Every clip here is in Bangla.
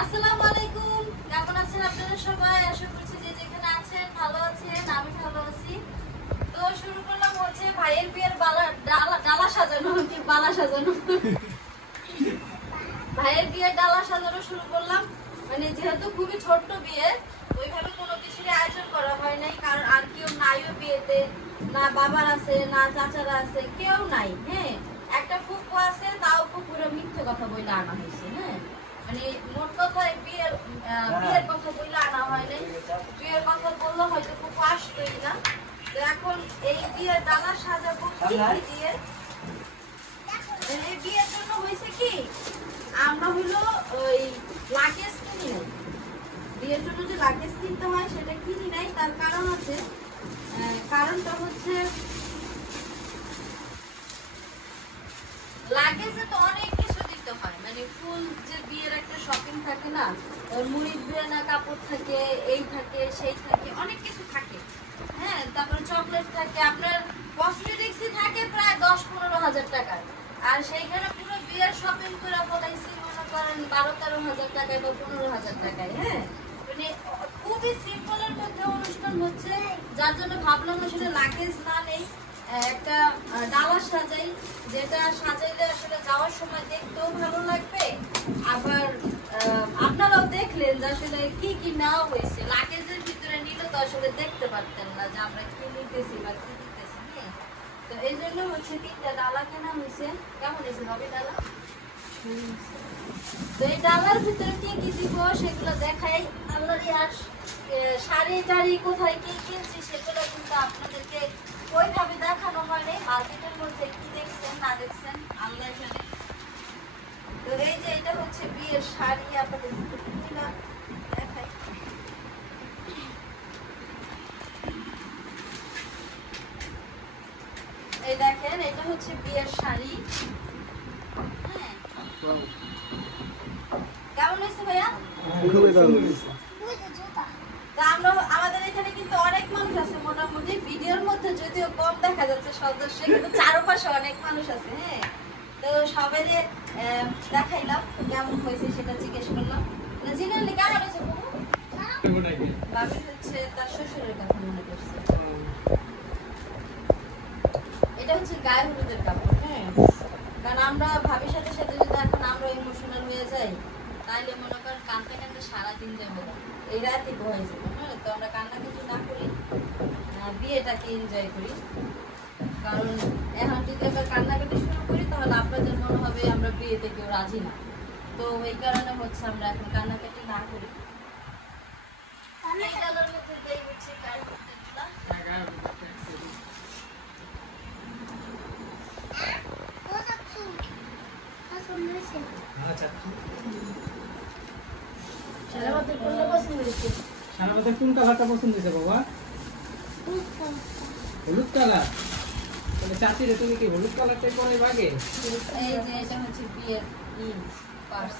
আসসালামু আলাইকুম, কেমন আছেন আপনারা সবাই? আশা করছি যে যেখানে আছেন ভালো আছেন, আমি ভালো আছি। তো শুরু করলাম হচ্ছে ভাইয়ের বিয়ের ডালা সাজানো, ভাইয়ের বিয়ের ডালা সাজানো শুরু করলাম। মানে যেহেতু খুবই ছোট্ট বিয়ে, ওইভাবে কোনো কিছুর আয়োজন করা হয় নাই, কারণ আর কেউ নাইও বিয়েতে, না বাবার আছে না চাচারা আছে, কেউ নাই। হ্যাঁ, একটা ফুফু আছে, তাও ফুফুরা মিথ্যে কথা বলে আনা হয়েছে। হ্যাঁ, মানে মোট কথা বিয়ের কথা বলে আনা হয় নাই। বিয়ের কথা বললে হয়তো ফুফু আসলোই না। তো এখন এই বিয়ের ডালা সাজাবো কি দিয়ে। এই বিয়ের জন্য হয়েছে কি, আমরা হইলো ওই লাগেজ কিনি নাই। বিয়ের জন্য যে লাগেজ কিনতে হয় সেটা কিনি নাই। তার কারণ আছে, কারণটা হচ্ছে লাগেজে তো অনেক কিছু দিতে হয়। মানে ফুল যে বিয়ের একটা শপিং থাকে না, মুড়ির বিয়ানা কাপড় থাকে, এই থাকে সেই থাকে, অনেক কিছু থাকে। হ্যাঁ, তারপরে চকলেট থাকে, আপনার কসমেটিক্সই থাকে প্রায় 10-15 হাজার টাকার। আর সেইখানে পুরো বিয়ের শপিং করে বলাইছি মনে করেন 12-13 হাজার টাকায় বা 15 হাজার টাকায়। হ্যাঁ, মানে খুবই সিম্পলের মধ্যে অনুষ্ঠান হচ্ছে, যার জন্য ভাবলাম আসলে লাগেজ না নেই, একটা ডালা সাজাই, যেটা সাজাইলে আসলে যাওয়ার সময় দেখতেও ভালো লাগবে। আবার আপনারাও দেখলেন যে আসলে কি কি নেওয়া হয়েছে। লাগেজের ভিতরে নিলে তো আসলে দেখতে পারতেন না যে আমরা কি নিতেছি বা কি নিতেছি। হ্যাঁ, তো এই জন্য হচ্ছে 3টা ডালা কেনা হয়েছে। কেমন হয়েছে ভাবি ডালা? তো এই ডালার ভিতরে কি কি দিব সেগুলো দেখাই। আল্লাহরই আর শাড়ি টাড়ি কোথায় কি কিনছি সেগুলো কিন্তু আপনাদেরকে ওইভাবে দেখানো হয়নি। মার্কেটের মধ্যে কি দেখছেন না দেখছেন আল্লাহ জানে। তো এই যে এটা হচ্ছে বিয়ের শাড়ি, আপনাদের দেখাই। এই দেখেন, এটা হচ্ছে বিয়ের শাড়ি। হ্যাঁ, কেমন হয়েছে ভাইয়া? খুবই দারুণ। আমাদের এখানে কিন্তু অনেক মানুষ আছে, মোটামুটি ভিডিওর মধ্যে যদিও কম দেখা যাচ্ছে সদস্য, কিন্তু চারপাশে অনেক মানুষ আছে। হ্যাঁ, তো সবাই দেখাইলাম কেমন হয়েছে সেটা জিজ্ঞেস করলাম। জিনালি কেমন হয়েছে? ভাবি হচ্ছে তার শ্বশুরের কথা মনে করছে। এটা হচ্ছে গায়ে হলুদের কাপড়। হ্যাঁ, কারণ আমরা ভাবির সাথে সাথে যদি এখন আমরা ইমোশনাল হয়ে যাই, তাইলে মনে করেন কাঁদতে কাঁদতে সারাদিন যাবে, এই রাতে হয়ে যাবে। হ্যাঁ, তো আমরা কান্নাকাটি না করি, বিয়েটাকে এনজয় করি। কারণ এখন যদি আবার কান্নাকাটি শুরু করি তাহলে আপনাদের মনে হবে আমরা বিয়েতে কেউ রাজি না। তো এই কারণে হচ্ছে আমরা এখন কান্নাকাটি না করি। এই ডালার মধ্যে দেই হচ্ছে গায়ে হলুদেরগুলা। সারাবাদের কোন কালারটা পছন্দ হয়েছে বাবা? হলুদ কালার। তাহলে চাচিরে তুমি কি হলুদ কালারটাই পরে আগে? এই যে এটা হচ্ছে বিয়ের পার্স।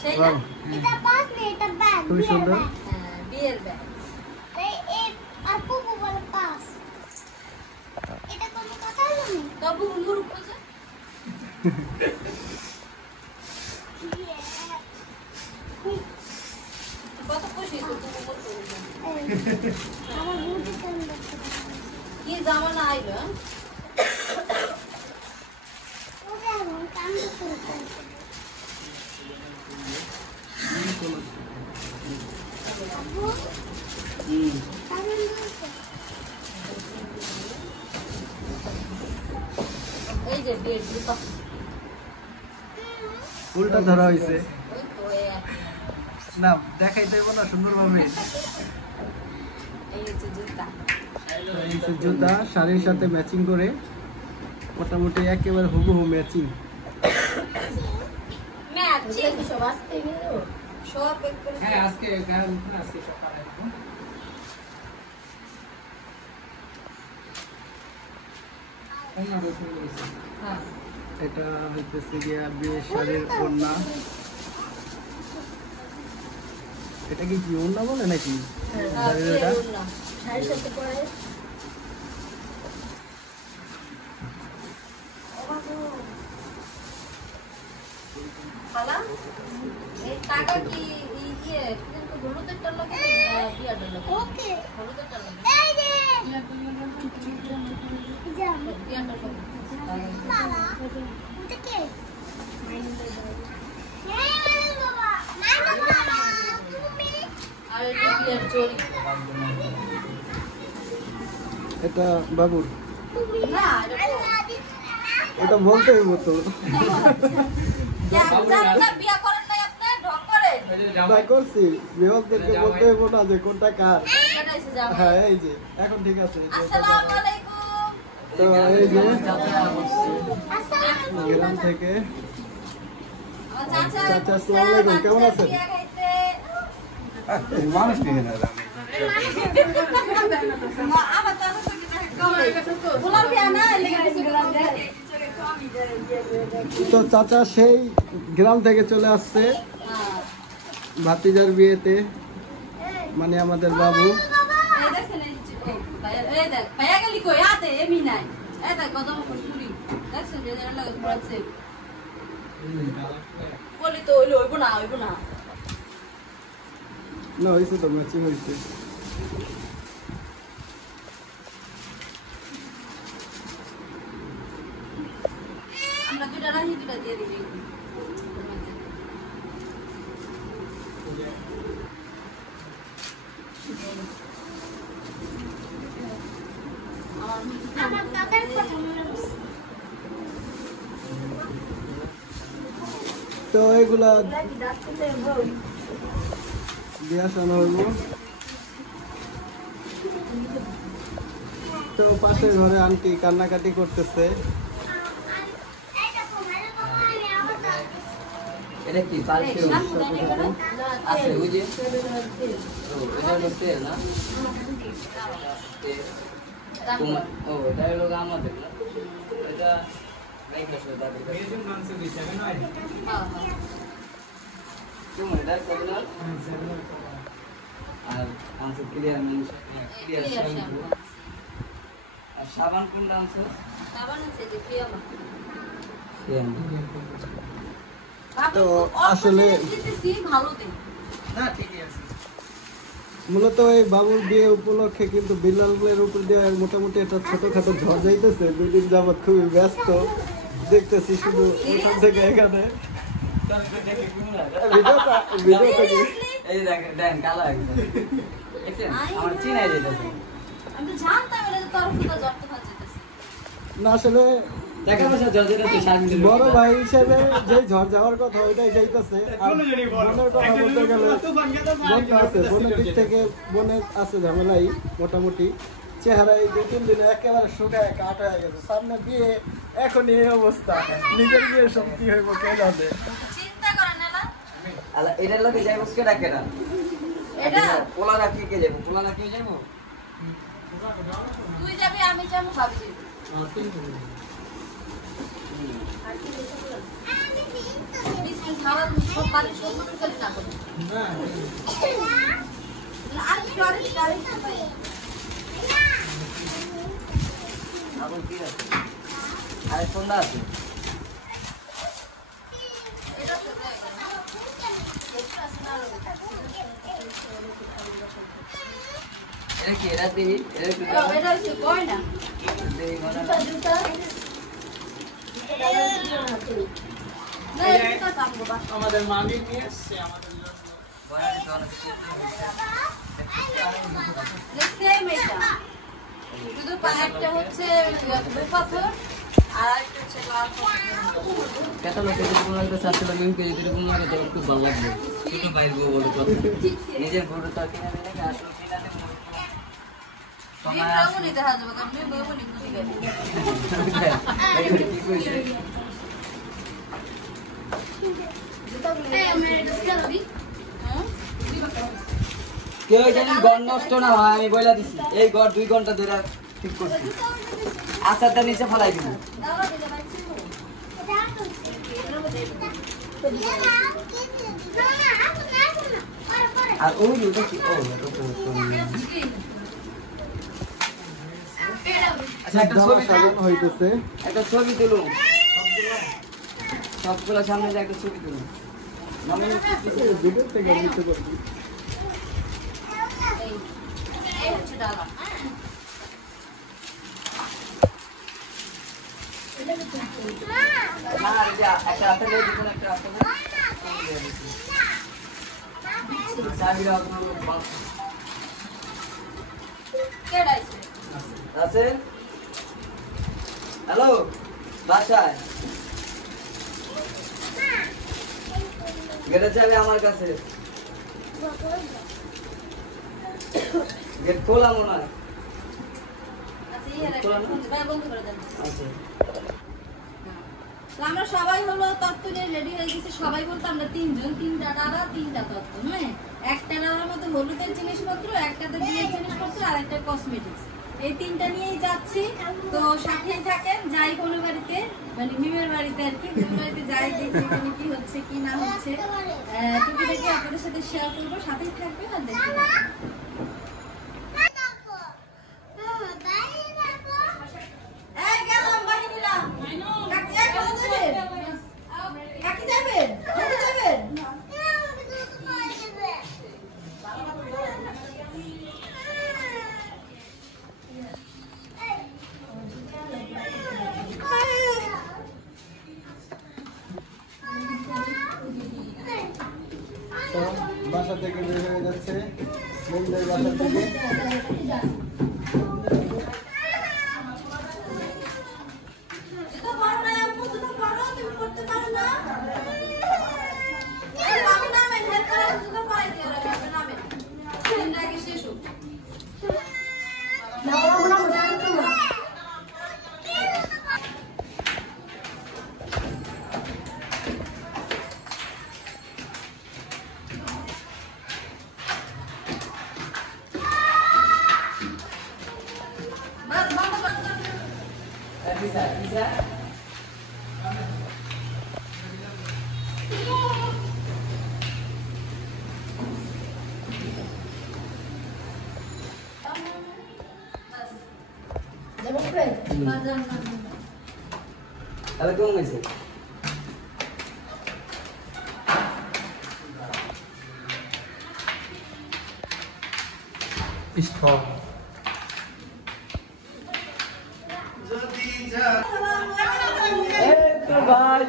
সেই না, এটা পাস না, এটা ব্যাগ। খুবই সুন্দর। হ্যাঁ, বিয়ের ব্যাগ। এই আপু বলে পাস। এটা কোন কথা হলো না? তবু মূর্খ যে। কত খুশি তো তুমি মূর্খ বলছো। আমার বুদ্ধি কেন দেখতে কি জামানা আইলো? ওরে আমি কাম করতে এই যে বিয়ের জুতা। ফুলটা ধরা হয়েছে ওই তো না, দেখাই দেবো না সুন্দরভাবে। এই হচ্ছে জুতা। এই যে জুতা শাড়ির সাথে ম্যাচিং করে, মোটামুটি একেবারে হুবহু ম্যাচিং। ম্যাচিং সব আসতে গেল সব একদম। হ্যাঁ, আজকে সকালে হ্যাঁ, এটা হইতেছে গিয়া বিয়ে শাড়ির ওড়না। এটা কি ওড়না বলে নাকি? শাড়ির সাথে পরে খালা এই টাকা কি ইয়ে কিন্তু হলুদেরটা লাগে বিয়ারটা লাগে ওকে হলুদেরটা লাগে এই যে জাম বিয়ারটা লাগে বাবা ওটা কে এই বাবা না বাবা তুমি আর এটা বিয়ার চড়ি এটা বাবুর, না এটা বলতে হইব তো। এটা বিয়া করেন নাই আপনি ঢং করেন তাই করছি, বিহলদেরকে বলতে হইব না যে কোনটা কার। এটা এসে যাবে হ্যাঁ এই যে এখন ঠিক আছে। আসসালামু আলাইকুম তো এই যে আসসালামু গ্রাম থেকে আমার চাচা চাচা, আসসালামু আলাইকুম, কেমন আছেন? বিয়া খাইতে মানুষ নিয়ে না না আমার চাচা সঙ্গে বলার বিয়া না তো চাচা সেই গ্রাম থেকে চলে আসছে ভাতিজার বিয়েতে, মানে আমাদের বাবু। এই দেখছেন এই যে এই দেখ ভাইয়া গেলি কই আতে এমি নাই এই দেখ কত বড় চুরি দেখছেন যে এর লাগে পড়ছে বলি তো হইব না না হয়েছে তো, ম্যাচিং হয়েছে। আমরা দুইটা রাখি দুইটা দিয়ে দিবি আমার দাদার কথা মনে পড়ছে তো এগুলা দিয়ে আসানো হইব। তো পাশের ঘরে আন্টি কান্নাকাটি করতেছে। এটা কি পারফিউম আছে ওই যে ও এটা হলো তেল না তোমার ও এটা হলো আমাদের না এটা রেখে শুধু দাদি তোমার এটা কত না আর আনছে ক্লিয়ার মানুষ ক্লিয়ার শ্যাম্পু আর সাবান কোন আনছে তো আসলে ভালো দিন না ঠিকই আছে মূলত এই বাবুর বিয়ে উপলক্ষে কিন্তু বিল্লালের উপর দিয়ে মোটামুটি একটা ছোটখাটো ঝড় যাইতেছে। 2 দিন যাবৎ খুবই ব্যস্ত দেখতেছি, শুধু এখান থেকে এখানে ভিডিওটা কি এই দেখেন কালো একদম দেখছেন আমার চিনাই যেতেছে আমি তো জানতাম এটা তোর ফুটা জব্দ হয়ে যেতেছে না আসলে দেখা বসে জজেটা তো শান্তি দিল বড় ভাই হিসেবে যে ঝড় যাওয়ার কথা ওইটাই যাইতেছে। আর বোনের কথা বলতে গেলে বোন আছে, বোনের দিক থেকে বোনের আছে ঝামেলাই মোটামুটি। চেহারা এই 2-3 দিনে একেবারে শুকায় কাঠ হয়ে গেছে। সামনে বিয়ে, এখন এই অবস্থা, নিজের বিয়ে সব কি হইব কে জানে। চিন্তা করেন না আলা এটার লগে যাইবো কে ডাকে না এটা পোলা রাখি কে যাইবো পোলা রাখি যাইবো তুই যাবি আমি যাবো ভাবি যাবি সব বাড়ি সব করে না করবো আর এখন কি আছে আরে কোনটা আছে এটা কি এটা দিই এটা কি এটা হচ্ছে গয়না দেই মনে জুতা না এটা কামবো বাস আমাদের মামি নিয়ে আসছে আমাদের জন্য। বয়ানি তো অনেক সেম এটা শুধু পাঁচটা হচ্ছে পাথর আর একটা হচ্ছে লাল পাথর কত লোক যদি কোনো একটা চারটে লোক কেজি যদি কোনো লাগে তবে খুব ভালো লাগবে ছোট ভাইয়ের বউ বলে কথা নিজের বউটা তো কিনে দিলে আসলে কিনা দেবো মেয়ে ব্রাহ্মণই দেখা যাবে কারণ মেয়ে ব্রাহ্মণই খুঁজে গেল কি কইছে কেউ জানি গড় নষ্ট না হয় আমি বইলা দিছি এই গড় 2 ঘন্টা ধরে ঠিক করছি আচারটা নিচে ফেলাই দিব আর ওই ওটা কি ও এটা তো আচ্ছা একটা ছবি সাজানো হইতেছে। একটা ছবি তুলুন সবগুলো সামনে যে একটা ছবি তুলি ভিডিও থেকে নিতে পারবি। এই হচ্ছে ডালা। না যা একটা হাতে দিয়ে দিবেন একটা হাতে চাবিটা কে ডাইছে? আছে হ্যালো বাসায় গেটে চাবি আমার কাছে গেট খোলা মনে হয় আচ্ছা এই একটা বন্ধ করে দেন। আচ্ছা তো আমরা সবাই হলো তত্ত্ব নিয়ে রেডি হয়ে গেছি। সবাই বলতে আমরা তিনজন, তিনটা ডালা, তিনটা তত্ত্ব, হ্যাঁ। একটা ডালার মতো হলুদের জিনিসপত্র, একটাতে বিয়ের জিনিসপত্র, আর একটা কসমেটিক্স। এই তিনটা নিয়েই যাচ্ছি। তো সাথেই থাকেন, যাই কোনো বাড়িতে, মানে মিমের বাড়িতে আর কি, মিমের বাড়িতে যাই, দেখি এখানে কি হচ্ছে কি না হচ্ছে, টুকিটাকি আপনাদের সাথে শেয়ার করবো। সাথেই থাকবেন আর দেখবেন। এই গেলাম, বাড়ি নিলাম। কাকি যাবেন? কাকি যাবেন? কোথায় যাবেন? তো বাসা থেকে বের হয়ে যাচ্ছে মেয়েদের বাসা থেকে। জুতো পরো না, আম্মু, জুতো পরো, তুমি পরতে পারো না? এই বাবু নামেন, হেল্প করে জুতো পরাই দিও, বাবু নামেন। দিনটা আগে শেষ হোক। বাস, বন্ধ করো, বন্ধ করো। Bisa. Ada kau ngasih? Pistol. Tu bhai.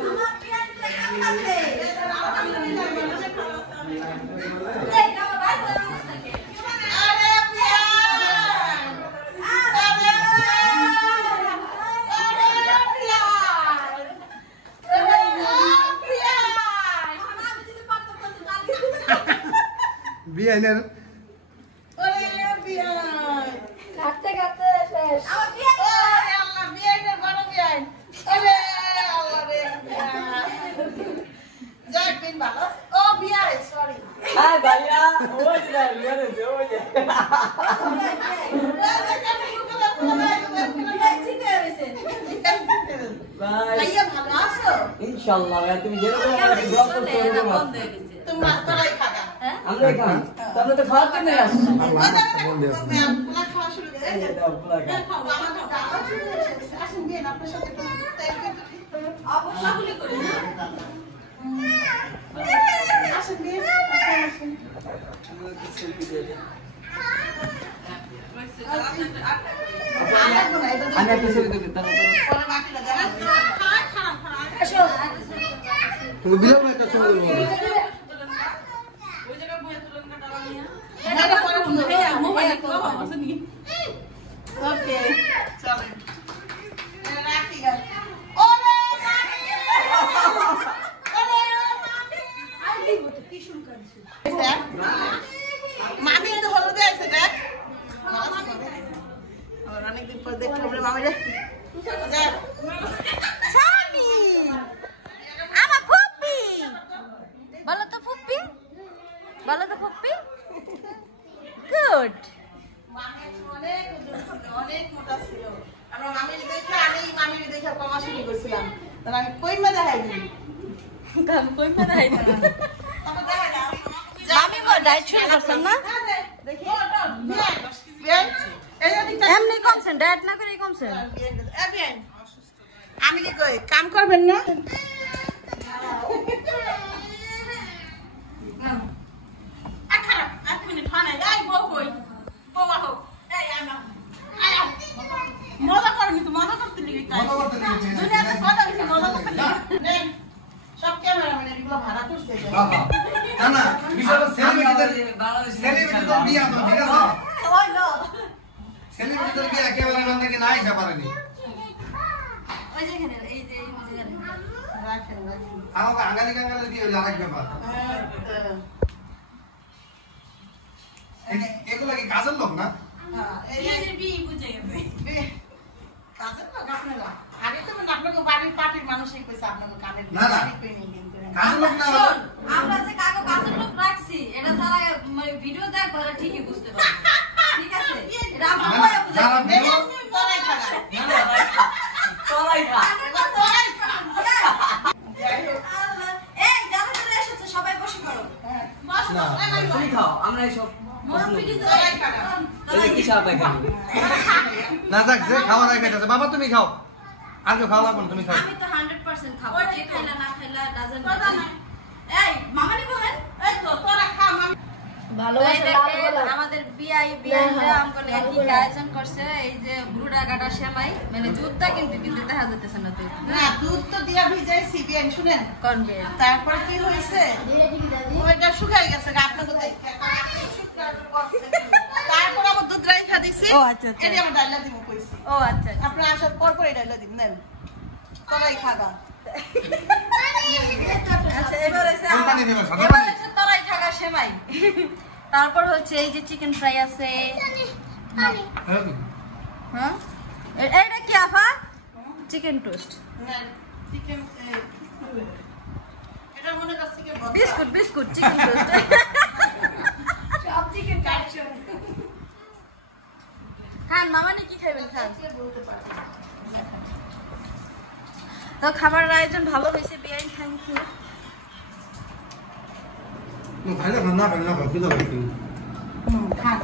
বিআইনের কাটতে কাটতে শেষ। আমার বিয়ে Hai bhaiya. Oh tidak lihat itu. Bye. Insyaallah ya তুমি যেরকম ব্লগ করতে আমরা খাই তাহলে তো খাওয়াতে নেই আসছে অবশ্যই করে না। আমি একটা ছবি দেখি তাহলে বিলাম একটা ছবি দেবো। ওকে চলেন রাখি মামি তো হলুদে আছে দেখ অনেকদিন পর দেখলাম রে মামি রে আমার ফুপ্পি বলো তো ফুপ্পি, বলো তো ফুপ্পি। গুড। অনেক মোটা ছিল। আমরা মামির দেখে আমি মামির দেখে কমা শুরু করছিলাম। তাহলে আমি কইমা দেখাই দিই। কই মে দেখাই দিই। আমি কো ডায়েট শুরু করছেন না? দেখি বিয়ান এই দিকটা এমনি কমছেন, ডায়েট না করে কমছেন। বিয়ান আমি কি কই কাম করবেন না? না না বিষয়টা সেলিব্রিটিদের বিয়ে তো ঠিক আছে সেলিব্রিটিদের বিয়ে একেবারে মানে কি নাই পারেনি ওই যেখানে এই যে এই যেখানে রাখেন রাখেন আমাকে আঙ্গালি কাঙ্গালি বিয়ে হলো আরেক ব্যাপার এগুলো কি কাজের লোক না এই যে বিয়ে বুঝে গেছে কাজের লোক আপনারা আগে তো মানে আপনাকে বাড়ির পার্টির মানুষই কইছে আপনাকে কানের না, না। কই নিয়ে কিন্তু কাজের লোক না শোন, আমরা যে কাজের লোক রাখছি এটা যারা মানে ভিডিও দেখবে ওরা ঠিকই বুঝতে পারবে ঠিক আছে এটা আমরা না, বলে যারা বুঝাই ভিডিও- তোরাই খাগা তোরাই খা। তোরাই খাগা এই যারা যারা এসেছে সবাই বসে পড়ো বস না, তুমি খাও, আমরা এইসব পছন্দ করি মুরব্বি না। তোরাই খাগা এই যে কি সাপ এখানে? না যাক যে খাওয়া দাওয়া খাইতেছে বাবা তুমি খাও আর কেউ খাওয়া লাগবে না, তুমি খাও আমি তো 100% খাবো কে খাইলা না খাইলা ডাজন্ট এই মামা নিবো হ্যাঁ এই তো তোরা খা মামি আমাদের বিআইরা আমগো একই আয়োজন করছে এই যে বুড়া গাডা সেমাই মানে দুধটা কিন্তু দেখা যেতেছে না তুই না দুধ তো দিয়া ভিজাইছি বিয়ান শুনেন কনবে তারপর কি হইছে ওইটা শুকাই গেছে আপনাকে দেখে তারপর আবার দুধ রাইখা দিছি ও আচ্ছা, আচ্ছা। এটি আমি ডাইলা দিব কইছি ও আচ্ছা আপনারা আসার পর পরে ডাইলা দিব নেন তোরাই খাবা আচ্ছা এবার হচ্ছে কোনটা নিবি এবার? সাদা এবার পানি? হচ্ছে তরাই থাকা সেমাই তারপর হচ্ছে এই যে চিকেন ফ্রাই আছে হ্যাঁ এইটা কি আফা চিকেন টোস্ট চিকেন এটা মনে করছি কি বিস্কুট চিকেন টোস্ট সব চিকেন কাটছেন খান মামানি কি খাবেন খান বলতে পারি তো খাবারের আয়োজন ভালো হয়েছে বিআই থ্যাংক ইউ ভালো না ভালো না ভালো খান